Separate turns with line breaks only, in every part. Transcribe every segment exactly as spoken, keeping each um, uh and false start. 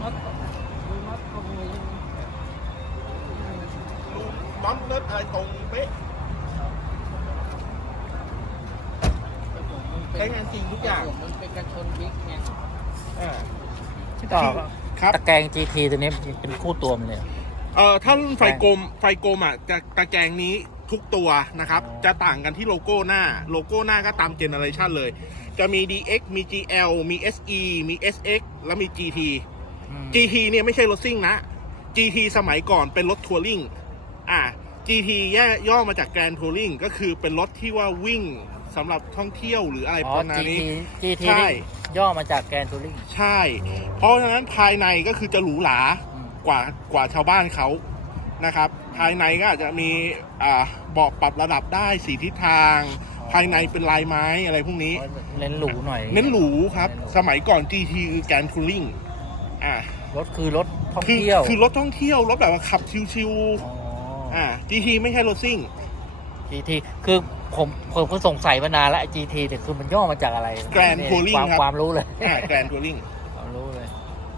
น็อตดูน็อตขโมย
รูน็อตเนิร์ดอะไรตรงเป๊ะใช้งานจริงทุกอย่าง
มันเป็นกันชนบิ๊กไง
อ่า
พี่ต่อ
ครับ
ตะแกรง จี ที ตัวนี้เป็นคู่ตัวมันเลย
เอ่อถ้ารุ่นไฟกลมไฟกลมอ่ะจะตะแกรงนี้ทุกตัวนะครับ
อ๋อ
จะต่างกันที่โลโก้หน้าโลโก้หน้าก็ตามเจเนอเรชันเลย จะมี ดี เอ็กซ์ มี จี แอล มี เอส อี มี เอส เอ็กซ์ แล้วมี จี ที
อืม
จี ที เนี่ยไม่ใช่รถซิ่งนะ จี ที สมัยก่อนเป็นรถทัวริงอ่า จี ที ย่อย่อมาจากแกรนทัวริงก็คือเป็นรถที่ว่าวิ่งสำหรับท่องเที่ยวหรืออะไร
อ๋
ป
อ
ระมาณนี้
จี ที
ใช่
นี่ย่อมาจากแกรนทูริง
ใช่ เพราะฉะนั้นภายในก็คือจะหรูหรากว่ากว่าชาวบ้านเขานะครับ ภายในก็อาจจะมีอ่าเบาะปรับระดับได้สีทิศทาง ภายในเป็นลายไม้อะไรพวกนี้
เน้นหรูหน่อย
เน้นหรูครับ
เน้นหรู
สมัยก่อน จี ที คือแกรนทัวริงอ่าร
ถคือรถท่อง
คือ
เที่ยว
คือรถท่องเที่ยว รถแบบว่าขับชิว
อ๋อ
ๆอ่า จี ที ไม่ใช่รถซิ่ง
จี ที คือผมผมก็สงสัยมานานแล้ว จี ที แต่คือมันย่อมาจากอะไร
Grand
นี่
Touring
ความ
ครับ
ความรู้เลย
อ่าแกรนทัวริง
ความรู้เลย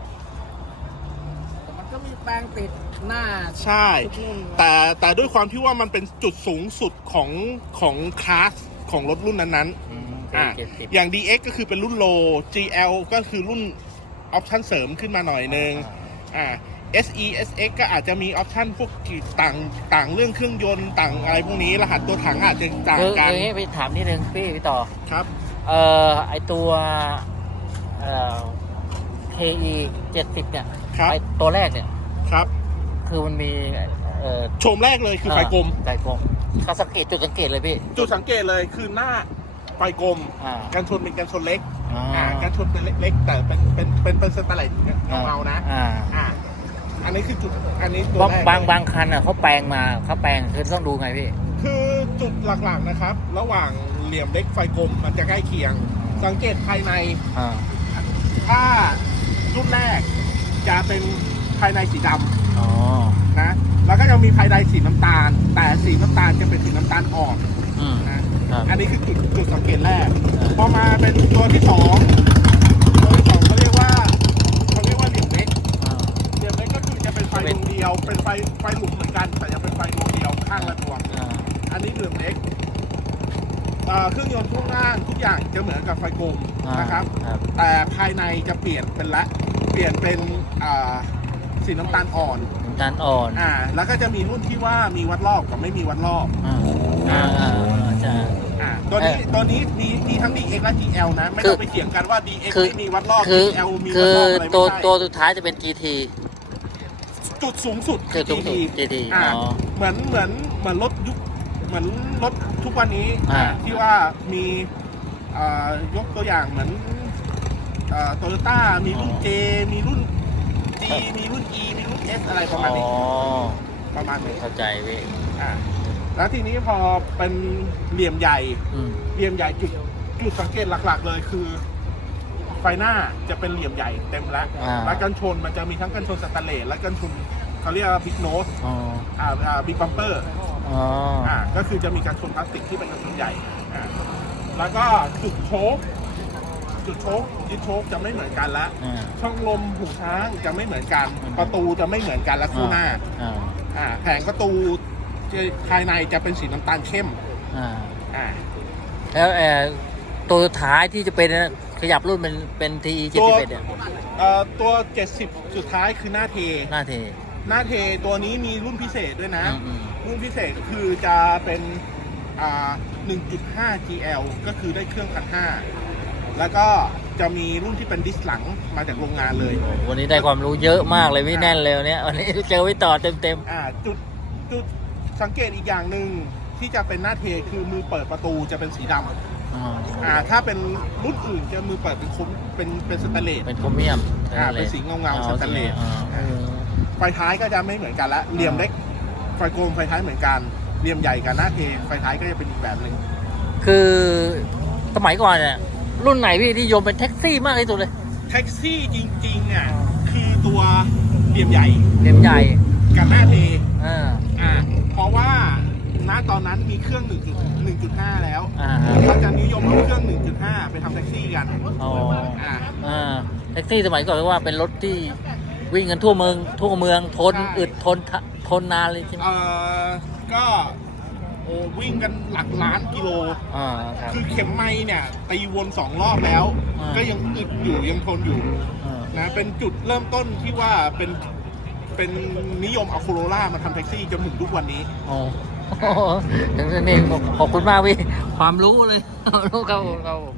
แต่มันก็มีแปลงติดหน้า
ใช่
ทุกรุ่น
แต่แต่ด้วยความที่ว่ามันเป็นจุดสูงสุดของของคลาสของรถรุ่นนั้นๆ
อืม
อ่า
เจ็ดสิบ
อย่าง ดี เอ็กซ์ ก็คือเป็นรุ่นโล จี แอล ก็คือรุ่นออปชั่นเสริมขึ้นมาหน่อยนึง อ่า เอส อี เอส เอ็กซ์ ก็อาจจะมีออปชั่นพวกต่างต่างเรื่องเครื่องยนต์ต่างอะไรพวกนี้ รหัสตัวถังอาจจะต่าง
คือ
กัน
คืออย่างนี้ไปถามนิดนึงพี่พี่ต่อ
ครับ
เอ่อไอตัวเอ่อ เค อี เจ็ดสิบเนี่ย
ครับ
ไอตัวแรกเนี่ย
ครับ
คือมันมีเอ่อ
โฉมแรกเลยคือไฟกลม
ไฟกลมเขาสังเกตจุดสังเกตเลยพี่
จุดสังเกตเลยคือหน้าไฟกลม
อ่า
กันชนเป็นกันชนเล็ก
อ่า
อ่ากันชนเป็นเล็กๆ แต่เป็นเป็นเป็นเป็นสแตนเลสเงาๆนะ
อ่า
อ่า อันนี้คือจุด อันนี้ตัว
บาง
แรก
บางบางคันอ่ะเขาแปลงมาเขาแปลงคือต้องดูไงพี่
คือจุดหลักๆนะครับ ระหว่างเหลี่ยมเล็กไฟกลมมันจะใกล้เคียง สังเกตภายใน
อ่า
ถ้ารุ่นแรกจะเป็นภายในสีด
อ๋อ
ำนะ แล้วก็จะมีภายในสีน้ำตาล แต่สีน้ำตาลจะเป็นสีน้ำตาลอ่อน
อืม
นะ
ครับ
อันนี้คือจุดจุดสังเกตแรก
อ่า
พอมาเป็นตัวที่สองตัวที่สองเขาเรียกว่าเขาเรียกว่าเหลี่ยมเล็ก
อ่า
เหลี่ยมเล็กก็คือจะเป็นไฟดวงเดียว เป็นไฟไฟหมุนเหมือนกัน แต่จะเป็นไฟดวงเดียวข้างละดวง
อ่า
อันนี้เหลี่ยมเล็กเอ่อเครื่องยนต์ช่วงล่างทุกอย่างจะเหมือนกับไฟกลม
อ่า
นะครับ
ครับ
แต่ภายในจะเปลี่ยนเป็นละ เปลี่ยนเป็นอ่าสีน้ำตาลอ่อน
น้ำตาลอ่อน
อ่า แล้วก็จะมีรุ่นที่ว่ามีวัดรอบกับไม่มีวัดรอบ
อ่าอ่าอ่าใช่
อ่า ตัวนี้
เอ่อ
ตัวนี้มีมีทั้ง ดี เอ็กซ์ และ จี แอล นะ ไม่
คื
ต้
อ
องไปเถียงกันว่า ดี เอ็กซ์
คือ
ไม่มีวัดรอบ
คือ
จี แอล มี
คื
วัด
อ
รอบอะไรไม่
ตัว
ใช่
ตัวสุดท้ายจะเป็น จี ที
จุดสูงสุด
จุดสูงสุด จี ที
อ่า
อ๋อ
เหมือนเหมือนเหมือนรถยุคเหมือนรถทุกวันนี้
อ่า
ที่ว่ามีอ่ายกตัวอย่างเหมือนโตโยต้ามีรุ่น J มีรุ่น G มีรุ่น E มีรุ่น S อะไรประมาณ
อ๋อ
นี้ประมาณนี้
เข้าใจพี่
อ่าแล้วทีนี้พอเป็นเหลี่ยมใหญ่
อืม
เหลี่ยมใหญ่จุดจุดสังเกตหลักๆเลยคือ ไฟหน้าจะเป็นเหลี่ยมใหญ่เต็มแล้ว
อ่า
และกันชนมันจะมีทั้งกันชนสแตนเลสและกันชนเขาเรียกว่าบิ๊กโนส
อ๋อ
อ่าอ่าบิ๊กบัมเปอร์
อ๋อ
อ่าก็คือจะมีการชนพลาสติกที่เป็นกันชนใหญ่อ่าแล้วก็จุดโชคจุดโชคยึดโชคจะไม่เหมือนกันละ
อ่า
ช่องลมหูช้างจะไม่เหมือนกัน
อืม
ประตูจะไม่เหมือนกันและคู่หน้า
อ่า
อ่าแผงประตูจะภายในจะเป็นสีน้ำตาลเข้ม
อ่า
อ่า
แล้วเอ่อตัวสุดท้ายที่จะเป็นขยับรุ่นเป็นเป็น ที อี เจ็ด
ตัว
สิบเอ็ดเนี่ย
เอ่อตัวเจ็ดสิบสุดท้ายคือหน้าเท
หน้าเท
หน้าเทตัวนี้มีรุ่นพิเศษด้วยนะ
อืมอืม
รุ่นพิเศษคือจะเป็นอ่า หนึ่งจุดห้า จี แอล ก็คือได้เครื่องพันห้าแล้วก็จะมีรุ่นที่เป็นดิสหลังมาจากโรงงานเลย
วันนี้ได้ความรู้เยอะมากเลยพี่แน่นเลยวันนี้วันนี้เจอไว้ต่อเต็มเต็ม
อ่าจุดจุดสังเกตอีกอย่างหนึ่งที่จะเป็นหน้าเทคือมือเปิดประตูจะเป็นสีดำ
ๆอ่า
อ่าถ้าเป็นรุ่นอื่นจะมือเปิดเป็นคมเป็นเป็นสแตนเลส
เป็นโครเมียม
อ่าเป็นสีเงาๆ
อ๋อ
สแตนเลส
อ่าเออ
ไฟท้ายก็จะไม่เหมือนกันละเหลี่ยมเล็กไฟกลมไฟท้ายเหมือนกันเหลี่ยมใหญ่กับหน้าเทไฟท้ายก็จะเป็นอีกแบบหนึ่ง
คือสมัยก่อนเนี่ยรุ่นไหนพี่ที่นิยมเป็นแท็กซี่มากที่สุดเลย
แท็กซี่จริงๆอ่ะคือตัวเหลี่ยมใหญ่
เล่มใหญ่
กับหน้าเท
อ่า
อ่าเพราะว่าณตอนนั้นมีเครื่อง หนึ่งจุดห้า แล้ว
อ่า
เขาจะนิยมเอาเครื่อง หนึ่งจุดห้า ไปทำแท็กซี่กัน
อ๋อ
อ่า
อ่าแท็กซี่สมัยก่อนเรียกว่าเป็นรถที่วิ่งกันทั่วเมืองทั่วเมืองทน
ใช่
อึดทนทะทนนานเลยใช่ไหม
เอ่อก็โอ้วิ่งกันหลักล้านกิโล
อ่าครับ
คือเข็มไม้เนี่ยตีวนสองรอบแล้ว
อ่า
ก็ยังอึดอยู่ยังทนอยู่
อ่า
นะเป็นจุดเริ่มต้นที่ว่าเป็นเป็นนิยมเอาโคโรล่ามาทำแท็กซี่จนถึงทุกวันนี้
โอ้โหอย่างนั้นเองขอบคุณมากพี่ ความรู้เลย ความรู้ครับผมครับผม